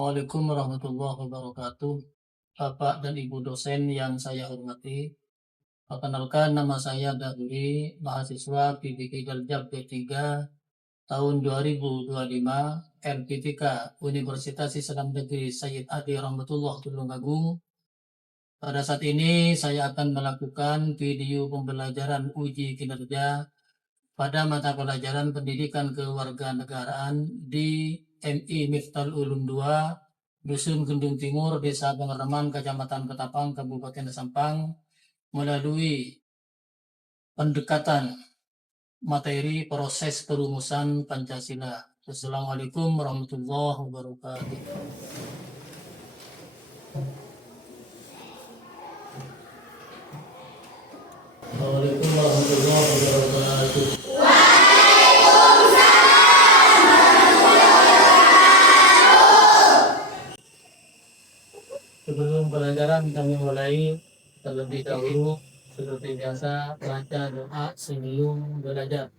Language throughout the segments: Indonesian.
Assalamualaikum warahmatullahi wabarakatuh. Bapak dan Ibu dosen yang saya hormati, perkenalkan nama saya Dahuri, mahasiswa PBK Galjab D3 tahun 2025, LPTK Universitas Islam Negeri Sayyid Adi Rahmatullah Tulungagung. Pada saat ini saya akan melakukan video pembelajaran uji kinerja pada mata pelajaran pendidikan kewarganegaraan di MI Miftahul Ulum 2, Dusun Gendung Timur, Desa Pengereman, Kecamatan Ketapang, Kabupaten Sampang, melalui pendekatan materi proses perumusan Pancasila. Assalamualaikum warahmatullahi wabarakatuh. Assalamualaikum warahmatullahi wabarakatuh. Sebelum pelajaran kami mulai, terlebih dahulu seperti biasa baca doa sebelum belajar.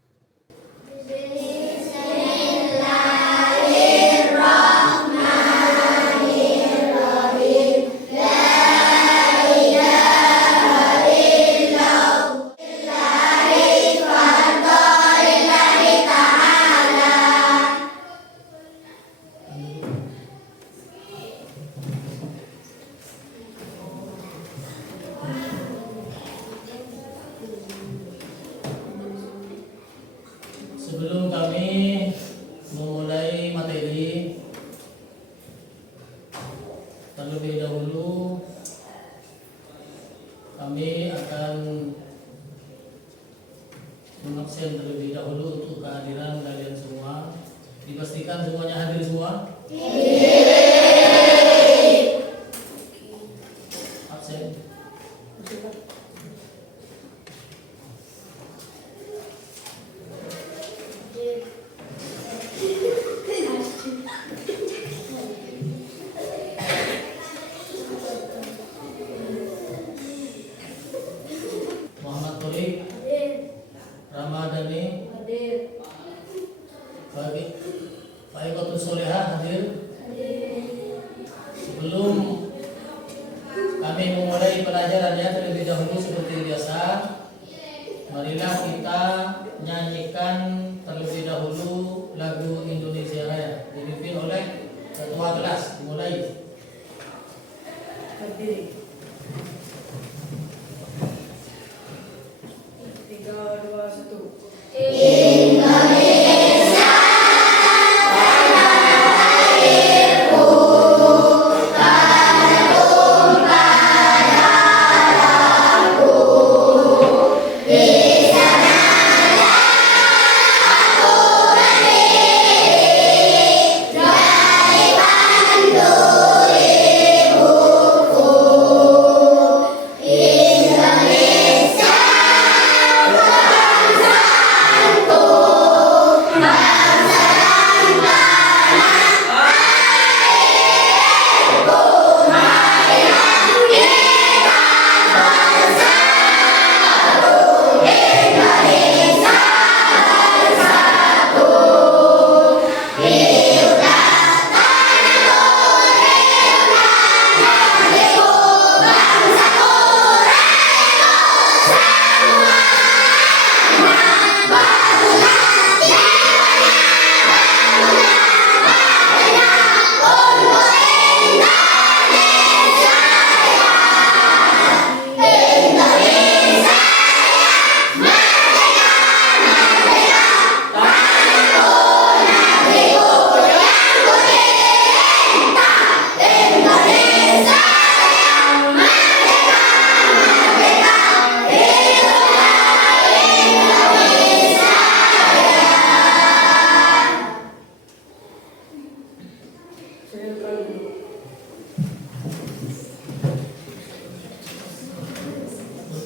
Sebelum kami memulai materi, terlebih dahulu kami akan mengabsen terlebih dahulu untuk kehadiran kalian semua. Dipastikan semuanya hadir semua? Absen. Muhammad Torik, Ramadhani, Baikotul Solehah hadir. Sebelum kami memulai pelajarannya, terlebih dahulu seperti biasa, marilah kita nyanyikan terlebih dahulu lagu Indonesia Raya dipimpin oleh ketua kelas. Mulai. Berdiri. 3, 2, 1.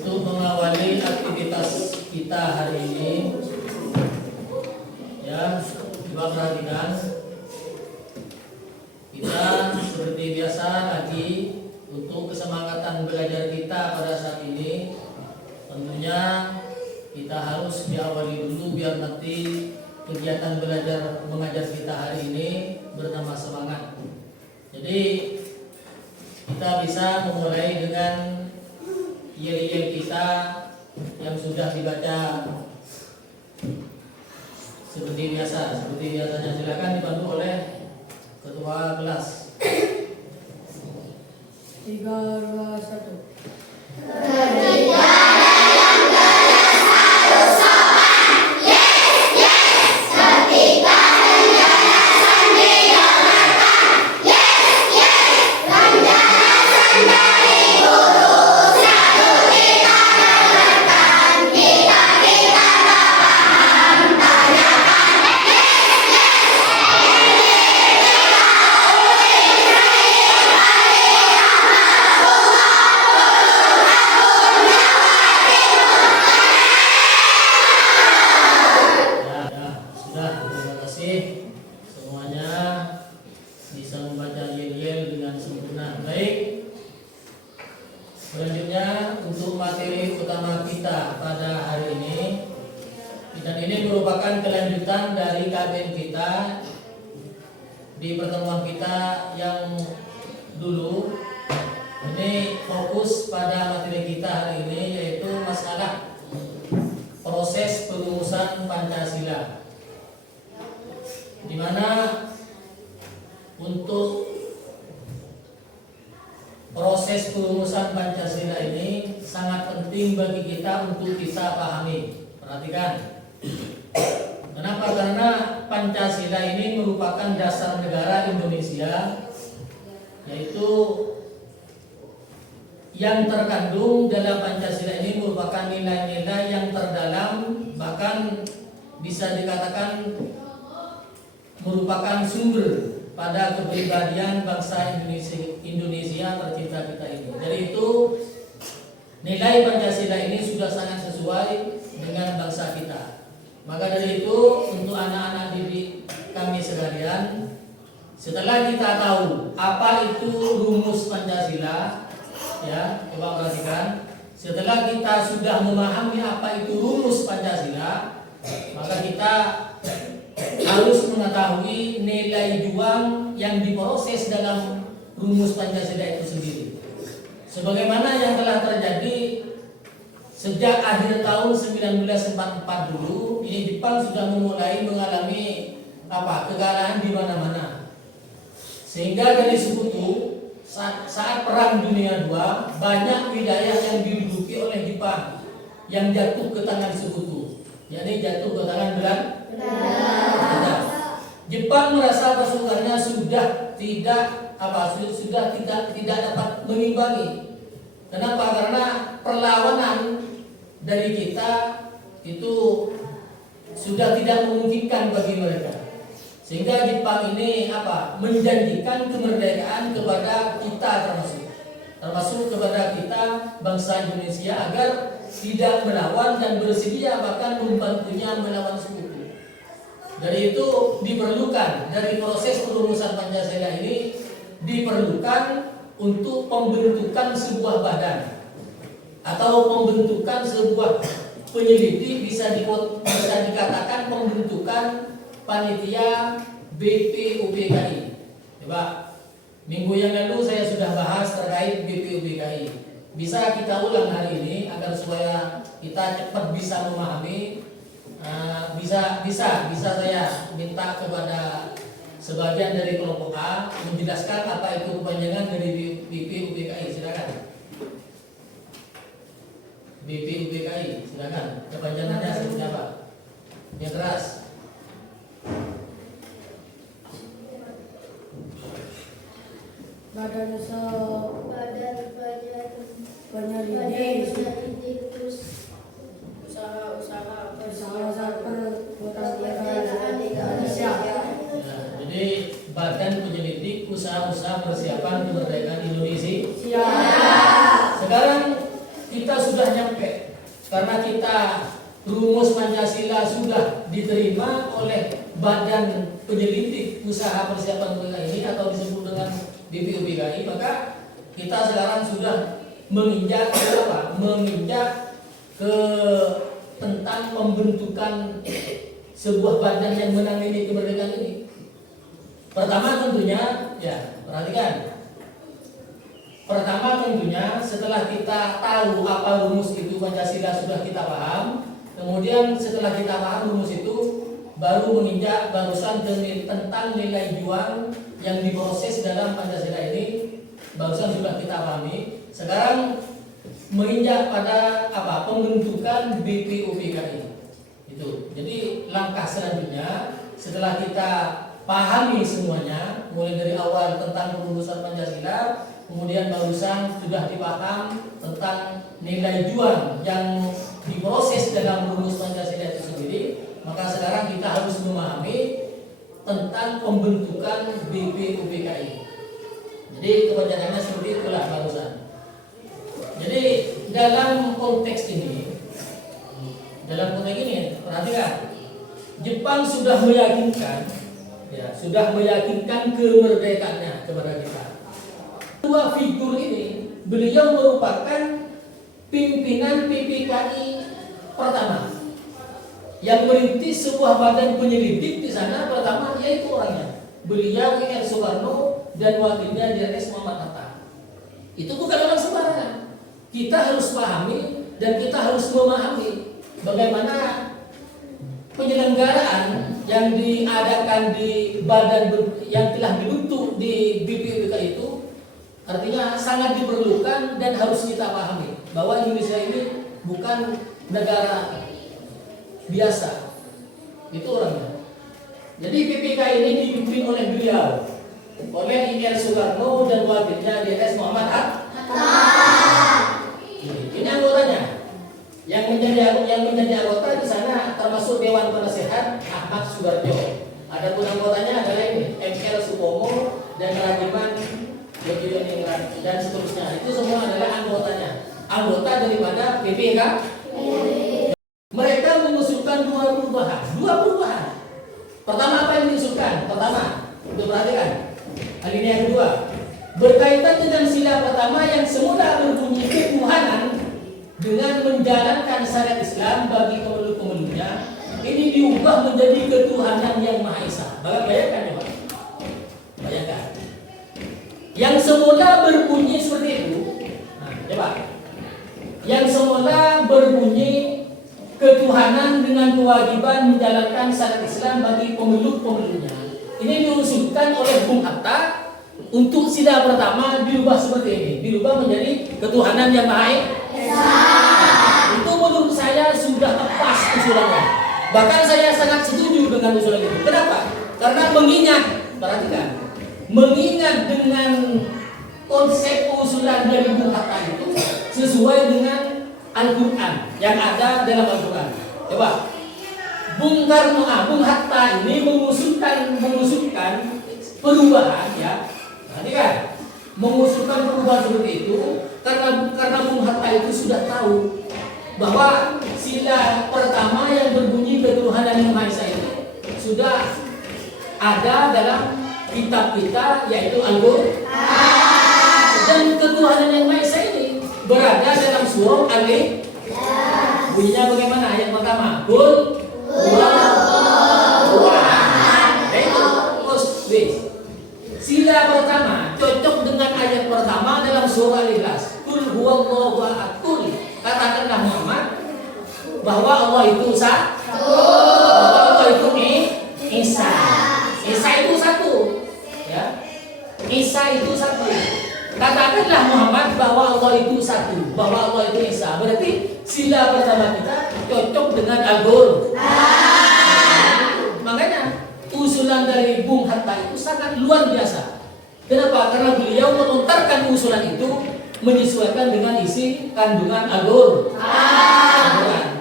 Untuk mengawali aktivitas kita hari ini, ya, coba perhatikan. Kita seperti biasa lagi untuk kesemangatan belajar kita pada saat ini, tentunya kita harus diawali dulu biar nanti kegiatan belajar mengajar kita hari ini bernama semangat. Jadi kita bisa memulai dengan yel-yel kita yang sudah dibaca seperti biasanya. Silakan dibantu oleh ketua kelas. 3, 2, 1. Sudah, terima kasih semuanya bisa membaca yel-yel dengan sempurna. Baik, selanjutnya untuk materi utama kita pada hari ini, dan ini merupakan kelanjutan dari KBM kita di pertemuan kita yang dulu. Ini fokus pada materi kita hari ini, yaitu masalah proses perumusan Pancasila, di mana untuk proses perumusan Pancasila ini sangat penting bagi kita untuk kita pahami. Perhatikan. Kenapa? Karena Pancasila ini merupakan dasar negara Indonesia, yaitu yang terkandung dalam Pancasila ini merupakan nilai-nilai yang terdalam, bahkan bisa dikatakan merupakan sumber pada kepribadian bangsa Indonesia tercinta kita ini. Dari itu, nilai Pancasila ini sudah sangat sesuai dengan bangsa kita. Maka dari itu, untuk anak-anak didik kami sekalian, setelah kita tahu apa itu rumus Pancasila, ya, coba perhatikan. Setelah kita sudah memahami apa itu rumus Pancasila, maka kita harus mengetahui nilai juang yang diproses dalam rumus Pancasila itu sendiri. Sebagaimana yang telah terjadi sejak akhir tahun 1944 dulu, ini Jepang sudah memulai mengalami kegagalan di mana-mana. Sehingga dari sekutu saat Perang Dunia II, banyak wilayah yang diduduki oleh Jepang yang jatuh ke tangan sekutu, yakni jatuh ke tangan Belanda. Jepang merasa pasukannya sudah tidak dapat mengimbangi. Kenapa? Karena perlawanan dari kita itu sudah tidak memungkinkan bagi mereka. Sehingga Jepang ini menjanjikan kemerdekaan kepada kita, termasuk kepada kita bangsa Indonesia, agar tidak melawan dan bersedia bahkan membantunya melawan sekutu. Dari itu diperlukan, dari proses perumusan Pancasila ini diperlukan untuk pembentukan sebuah badan atau pembentukan sebuah penyelidik, bisa dikatakan pembentukan panitia BPUPKI. Coba, minggu yang lalu saya sudah bahas terkait BPUPKI. Bisa kita ulang hari ini agar supaya kita cepat bisa memahami. Bisa saya minta kepada sebagian dari kelompok A menjelaskan apa itu kepanjangan dari BPUPKI. Silakan. BPUPKI, silakan. Kepanjangannya seperti apa? Yang keras. Badan penyelidik usaha-usaha perbuatan Indonesia. Ya, jadi Badan Penyelidik Usaha-usaha Persiapan Kemerdekaan Indonesia. Sekarang kita sudah nyampe, karena kita rumus Pancasila sudah diterima oleh Badan Penyelidik Usaha Persiapan Kemerdekaan ini atau disebut dengan BPUPKI, maka kita sekarang sudah menginjak ke tentang pembentukan sebuah badan yang menangani kemerdekaan ini. Pertama tentunya, ya Perhatikan. Pertama tentunya setelah kita tahu apa rumus itu Pancasila sudah kita paham, kemudian setelah kita paham rumus itu baru menginjak barusan tentang nilai juang yang diproses dalam Pancasila ini barusan sudah kita pahami. Sekarang menginjak pada apa? Pembentukan BPUPKI. Itu. Jadi langkah selanjutnya setelah kita pahami semuanya mulai dari awal tentang perumusan Pancasila, kemudian barusan sudah dipaham tentang nilai juang yang diproses dalam rumus Pancasila itu sendiri, maka sekarang kita harus memahami tentang pembentukan BPUPKI. Jadi kepanjangannya seperti itulah barusan. Jadi dalam konteks ini, perhatikan, Jepang sudah meyakinkan kemerdekaannya kepada kita. Dua figur ini, beliau merupakan pimpinan PPKI pertama yang merintis sebuah badan penyelidik di sana. Pertama yaitu orangnya, beliau R. Soekarno dan wakilnya DRS Muhammad Hatta. Itu bukan orang sembarangan. Kita harus pahami dan kita harus memahami bagaimana penyelenggaraan yang diadakan di badan yang telah dibentuk di BPUPK itu artinya sangat diperlukan dan harus kita pahami bahwa Indonesia ini bukan negara biasa. Itu orangnya. Jadi BPK ini dipimpin oleh beliau, oleh R. Soekarno dan wakilnya DRS Muhammad Hatta. Ini anggotanya. Yang menjadi anggota di sana termasuk Dewan Penasehat Ahmad Subarjo. Adapun anggotanya adalah ini ML Supomo dan Radiman Yogyakarta dan seterusnya. Itu semua adalah anggotanya. Anggota daripada PPK. Mereka mengusulkan dua perubahan. Pertama apa yang diusulkan? Pertama, untuk perhatikan. Alinea yang kedua berkaitan dengan sila pertama yang semula berbunyi ketuhanan dengan menjalankan syariat Islam bagi pemeluk-pemeluknya, ini diubah menjadi ketuhanan yang Maha Esa. Bayangkan ya Pak. Bayangkan. Yang semula berbunyi seperti itu. Nah, coba. Yang semula berbunyi ketuhanan dengan kewajiban menjalankan syariat Islam bagi pemeluk-pemeluknya. Ini diusulkan oleh Bung Hatta untuk sila pertama dirubah seperti ini, dirubah menjadi ketuhanan yang Maha Esa. Itu menurut saya sudah pas usulannya. Bahkan saya sangat setuju dengan usulan itu. Kenapa? Karena perhatikan, mengingat dengan konsep usulan dari Bung Hatta itu sesuai dengan Al-Quran yang ada dalam Al-Quran. Coba, Bung Hatta ini mengusulkan perubahan ya. Perhatikan, mengusulkan perubahan seperti itu karena Bung Hatta itu sudah tahu bahwa sila pertama yang berbunyi ketuhanan yang Maha Esa ini sudah ada dalam kitab kita yaitu Al-Quran. Dan ketuhanan yang Maha Esa ini berada dalam surah Al-Alif. Bunyinya bagaimana? Ayat pertama, Qul huwallahu ahad. Itu sila pertama cocok dengan ayat pertama dalam surah Al-Ikhlas. Qul huwallahu ahad. Katakanlah Muhammad bahwa Allah itu satu. Bahwa Allah itu Esa. Esa itu satu. Ya. Esa itu satu. Katakanlah Muhammad bahwa Allah itu satu, bahwa Allah itu Esa. Berarti sila pertama kita cocok dengan Al-Quran. Makanya usulan dari Bung Hatta itu sangat luar biasa. Kenapa? Karena beliau melontarkan usulan itu menyesuaikan dengan isi kandungan Al-Quran.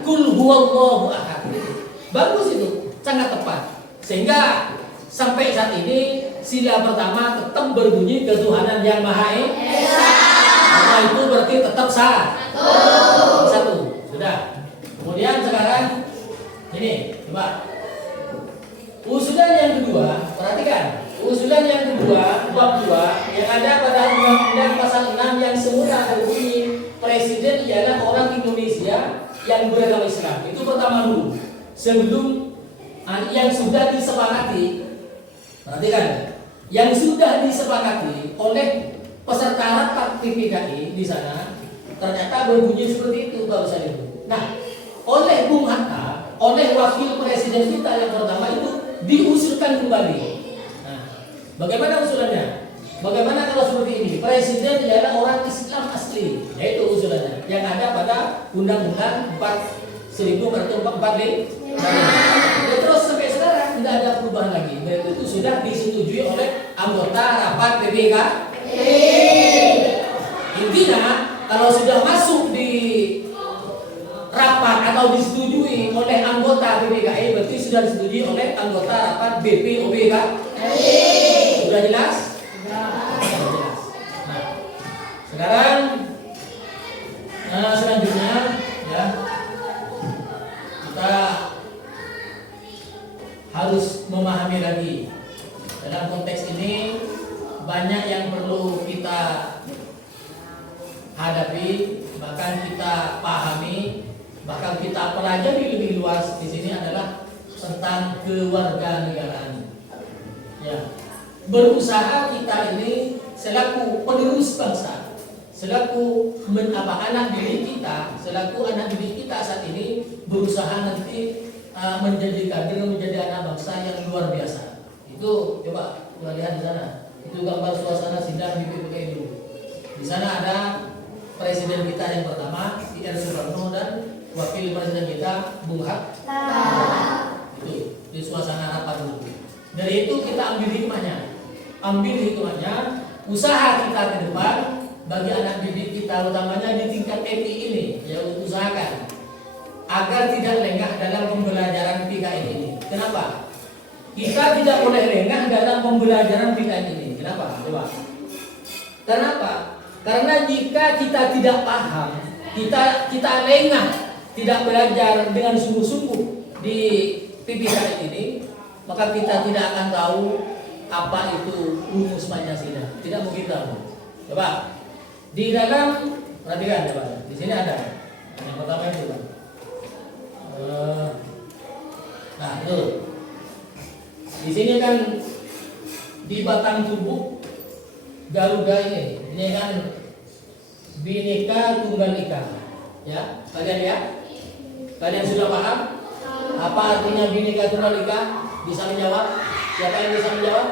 Qul huwallahu ahad. Bagus itu, sangat tepat. Sehingga sampai saat ini sila pertama tetap berbunyi ketuhanan yang Maha Esa. Maka itu berarti tetap satu. Sudah. Kemudian sekarang ini, coba. Usulan yang kedua, perhatikan. Usulan yang kedua, bab 2 yang ada pada Undang-Undang Pasal 6 yang semula berbunyi presiden ialah orang Indonesia yang beragama Islam. Itu pertama dulu. Sebelum yang sudah disepakati, perhatikan, yang sudah disepakati oleh peserta rapat PPKI di sana ternyata berbunyi seperti itu barusan itu. Nah, oleh Bung Hatta, oleh wakil presiden kita yang pertama itu diusulkan kembali. Nah, bagaimana usulannya? Bagaimana kalau seperti ini? Presiden adalah orang Islam asli, yaitu usulannya yang ada pada Undang-Undang 1445. Ya, terus sampai sekarang tidak ada perubahan lagi. Itu sudah disetujui oleh anggota rapat PPK. Intinya kalau sudah masuk di rapat atau disetujui oleh anggota BPKI berarti sudah disetujui oleh anggota rapat BPOBK. Sudah jelas? Sudah jelas. Nah, sekarang selanjutnya ya kita harus memahami lagi dalam konteks ini banyak yang perlu kita hadapi, bahkan kita pahami, bahkan kita pelajari lebih luas. Di sini adalah tentang kewarganegaraan. Ya, berusaha kita ini selaku penerus bangsa, selaku anak didik kita, selaku anak didik kita saat ini berusaha nanti menjadi kader, menjadi anak bangsa yang luar biasa. Itu coba lihat di sana. Itu gambar suasana sidang di PPKI dulu. Di sana ada presiden kita yang pertama, Ir Soekarno, dan wakil presiden kita, Bung Hatta. Itu di suasana rapat dulu. Dari itu kita ambil hikmahnya, usaha kita ke depan bagi anak didik kita, utamanya di tingkat MI ini, ya usahakan agar tidak lengah dalam pembelajaran PKI ini. Kenapa? Kita tidak boleh lengah dalam pembelajaran PKI ini. Kenapa? Coba. Kenapa? Karena jika kita tidak paham, kita lengah, tidak belajar dengan sungguh-sungguh di PPKI ini, maka kita tidak akan tahu apa itu rumus Pancasila. Tidak mungkin tahu. Coba. Di dalam, perhatikan coba. Di sini ada. Yang pertama itu, Pak. Nah, itu. Di sini kan di batang tubuh Garuda ini kan Bhinneka Tunggal Ika. Ya, kalian ya? Kalian sudah paham apa artinya Bhinneka Tunggal Ika? Bisa menjawab? Siapa yang bisa menjawab?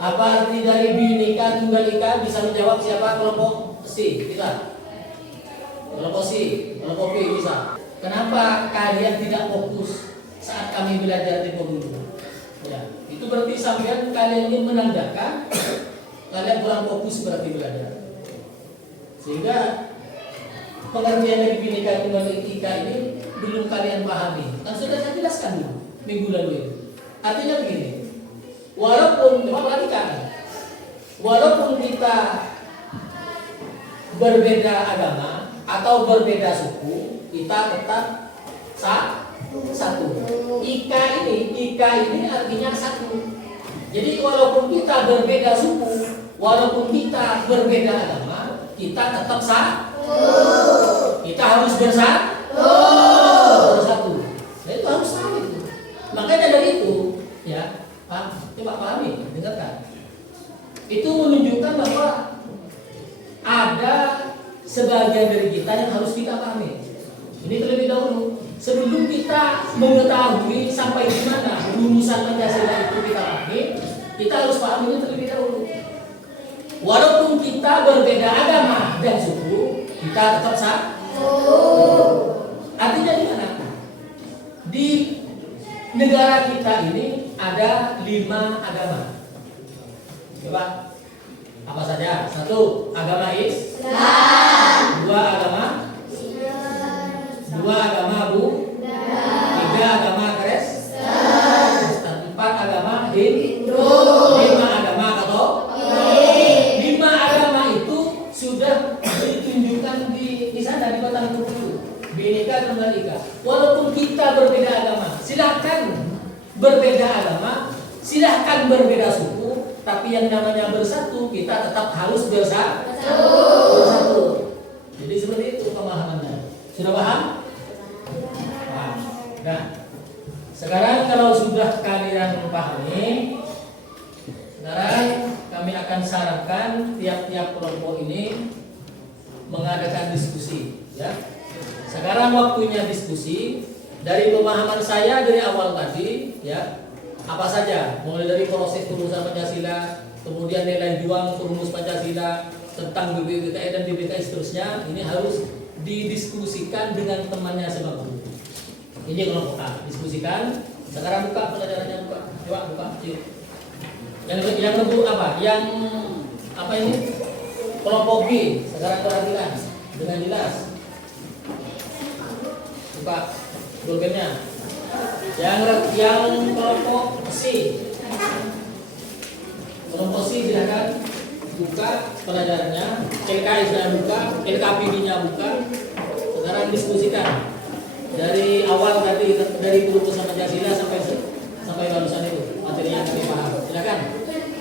Apa arti dari Bhinneka Tunggal Ika? Bisa menjawab siapa? Kelompok C, bisa. Kelompok C, kelompok B bisa. Kenapa kalian tidak fokus saat kami belajar di pemilu? Ya, itu berarti sampean kalian ini menandakan kalian kurang fokus berarti belajar. Sehingga pengertian dari Bhinneka Tunggal Ika ini belum kalian pahami. Kan sudah saya jelaskan dulu minggu lalu itu. Artinya begini, walaupun coba perhatikan, walaupun kita berbeda agama atau berbeda suku, kita tetap satu. Ika ini artinya satu. Jadi walaupun kita berbeda suku, walaupun kita berbeda agama, kita tetap satu. Kita harus bersatu. Nah, itu harus tahu itu. Makanya dari itu, ya, Pak, coba pahami, dengarkan. Itu menunjukkan bahwa ada sebagian dari kita yang harus kita pahami. Ini terlebih dahulu. Sebelum kita mengetahui sampai di mana rumusan Pancasila itu kita pahami, kita harus pahami ini terlebih dahulu. Walaupun kita berbeda agama dan suku, kita tetap satu. Artinya di mana? Di negara kita ini ada 5 agama. Coba apa saja? 1, agama Islam. 2, agama 2 agama Bu. 3, agama Kristen. 4, agama Hindu. 5 agama Katolik. 5 agama itu sudah ditunjukkan di sana di batang tubuh itu. Bhinneka Tunggal Ika. Walaupun kita berbeda agama, silahkan berbeda agama, silahkan berbeda suku, tapi yang namanya bersatu kita tetap harus bersatu. Jadi seperti itu pemahamannya. Sudah paham? Paham. Nah, sekarang kalau sudah kalian pahami, sekarang akan sarankan tiap-tiap kelompok ini mengadakan diskusi, ya. Sekarang waktunya diskusi. Dari pemahaman saya dari awal tadi, ya, apa saja, mulai dari proses perumusan Pancasila, kemudian nilai juang perumus Pancasila, tentang BBKI dan BBKI seterusnya, ini harus didiskusikan dengan temannya sebagainya. Ini kelompok A, diskusikan. Sekarang buka pelajarannya, buka, coba buka, yuk. Yang kedua apa? Yang apa ini? Kelompok B. Sekarang perhatikan dengan jelas. Buka dokumenya. Yang kelompok C. Kelompok C silakan buka pelajarannya. LKI sudah buka, LKPD-nya buka. Sekarang diskusikan dari awal tadi, dari perumusan Pancasila sampai barusan itu materi yang kami paham. Silakan.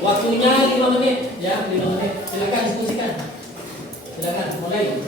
Waktunya 5 menit, ya, 5 menit. Silakan diskusikan. Silakan mulai.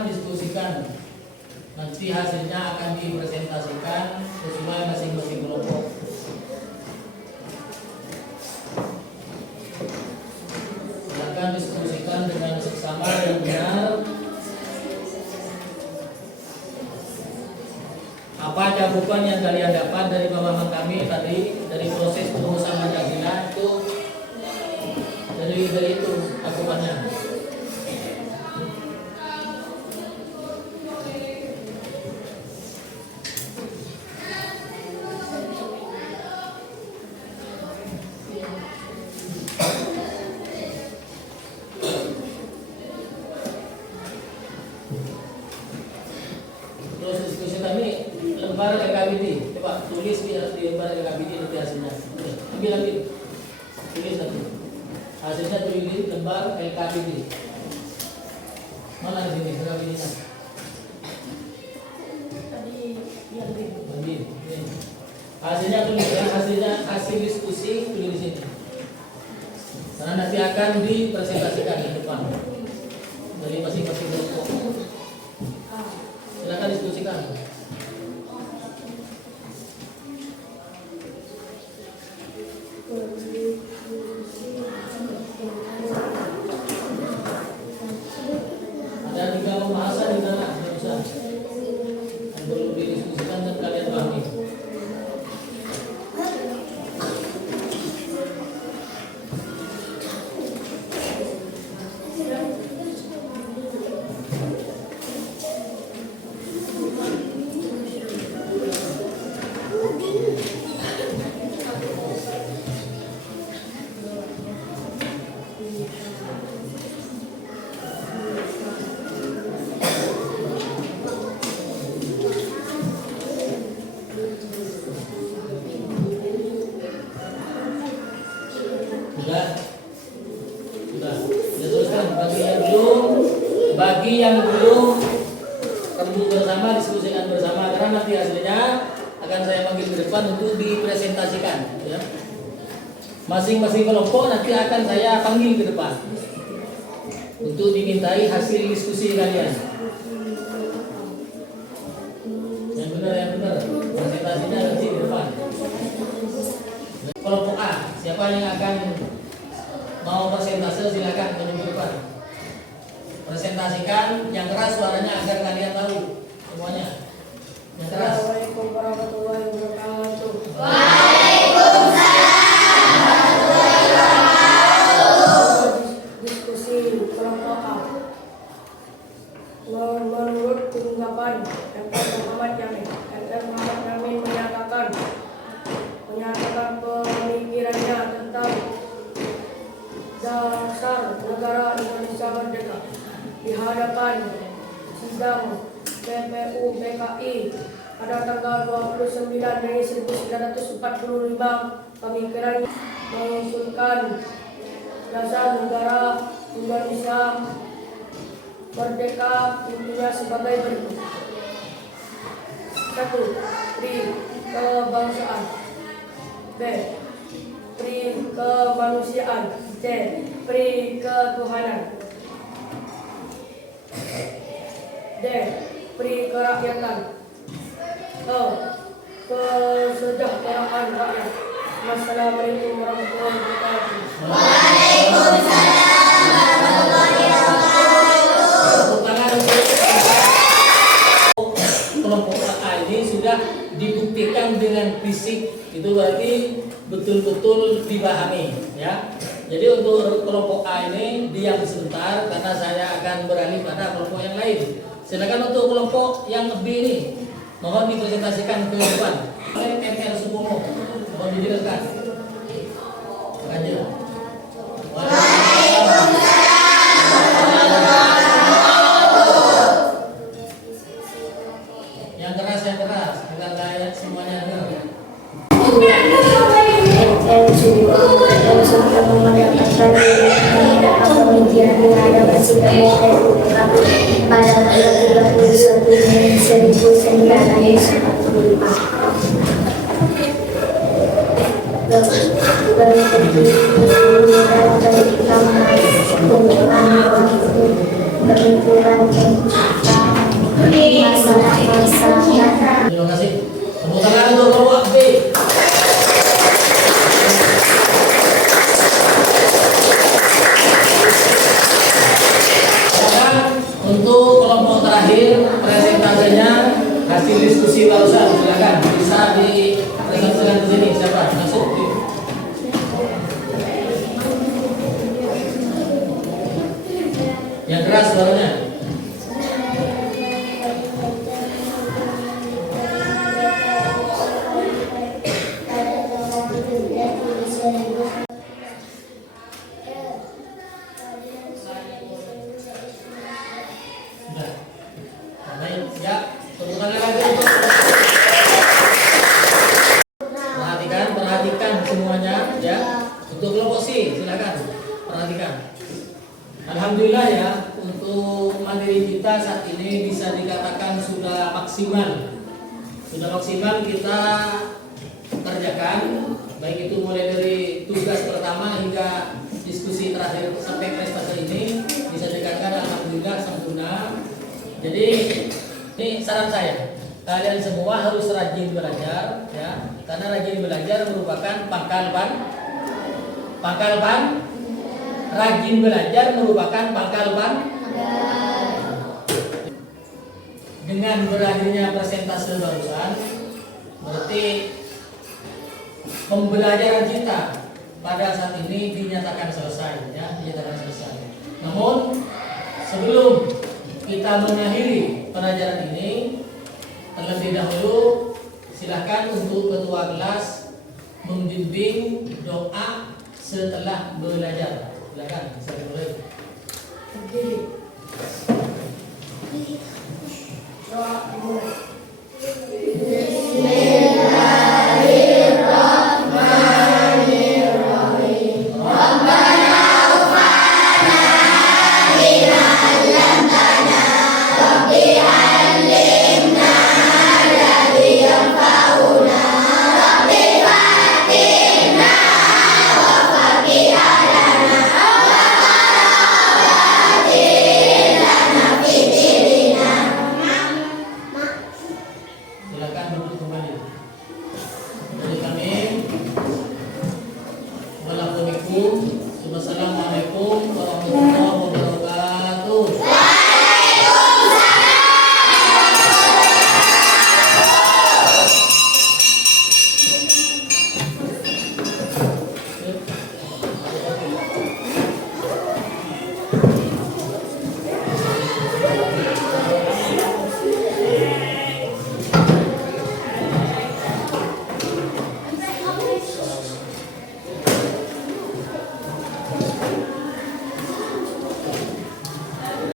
Diskusikan. Nanti hasilnya akan dipresentasikan sesuai masing-masing kelompok. Silakan diskusikan dengan seksama yang benar. Apa jawaban yang kalian dapat dari pemahaman kami tadi, dari proses perumusan Pancasila itu, dari itu jawabannya. Lembar LKPD, coba tulis di lembar LKPD nanti hasilnya. Ambil, tulis nanti. Hasilnya tulis di lembar LKPD. Mana di sini LKPD-nya? Tadi yang Bagi. Hasilnya tulis ya, hasil diskusi tulis di sini. Karena nanti akan dipresentasikan di depan dari masing-masing kelompok. Silakan diskusikan. Ada 3 pembahasan di sana, tidak usah. Yang perlu didiskusikan dan kalian pahami. Sudah. Ya, teruskan bagi yang belum rembuk bersama, diskusikan bersama, karena nanti hasilnya akan saya panggil ke depan untuk dipresentasikan, ya. Masing-masing kelompok nanti akan saya panggil ke depan untuk dimintai hasil diskusi kalian. Yang benar, presentasinya nanti di depan. Kelompok A, siapa yang akan mau presentasi silakan maju ke depan. Presentasikan yang keras suaranya agar kalian tahu semuanya. Yang keras. Assalamualaikum warahmatullahi wabarakatuh. Diskusi kelompok A. Menurut tanggapan Dr. Muhammad Yamin, Dr. Muhammad Yamin menyatakan pemikirannya tentang dasar negara Negara Indonesia Merdeka di hadapan sidang PPU PKI pada tanggal 29 Mei 1945 pemikiran mengusulkan dasar negara Indonesia Merdeka intinya sebagai berikut. 1. Pri kebangsaan. B. Pri kemanusiaan. C. Pri ketuhanan. D. Pri kerakyatan. E. Kesejahteraan rakyat. Wassalamualaikum warahmatullahi wabarakatuh. Kelompok A ini sudah dibuktikan dengan fisik, itu berarti betul-betul dipahami ya. Jadi untuk kelompok A ini diam sebentar karena saya akan beralih pada kelompok yang lain. Silakan untuk kelompok yang B ini, mohon dipresentasikan ke depan. ML Supomo, mohon dijelaskan. Lanjut. Yang keras, agar layak semuanya dengar. Yang sudah mendapatkan pemikiran terhadap sidang pada tanggal 31 Mei 1945. Terima kasih. Tepuk tangan untuk kelompok B. Untuk kelompok terakhir presentasinya hasil diskusi barusan, silakan bisa dipresentasikan ke sini. Siapa masuk? Yang keras suaranya. Sudah. Baik, ya. Tepuk tangan lagi untuk perhatikan semuanya ya. Untuk kelompok C, silakan perhatikan. Alhamdulillah ya, untuk materi kita saat ini bisa dikatakan sudah maksimal. Sudah maksimal kita kerjakan, baik itu mulai dari tugas pertama hingga diskusi terakhir sampai prestasi ini bisa dikatakan alhamdulillah sempurna. Jadi ini saran saya, kalian semua harus rajin belajar ya, karena rajin belajar merupakan rajin belajar merupakan pangkal ban. Dengan berakhirnya persentase barusan, berarti pembelajaran kita pada saat ini dinyatakan selesai ya, dinyatakan selesai. Namun sebelum kita mengakhiri pelajaran ini, terlebih dahulu silakan untuk ketua kelas membimbing doa setelah belajar. Silakan, bisa dimulai. Doa dimulai.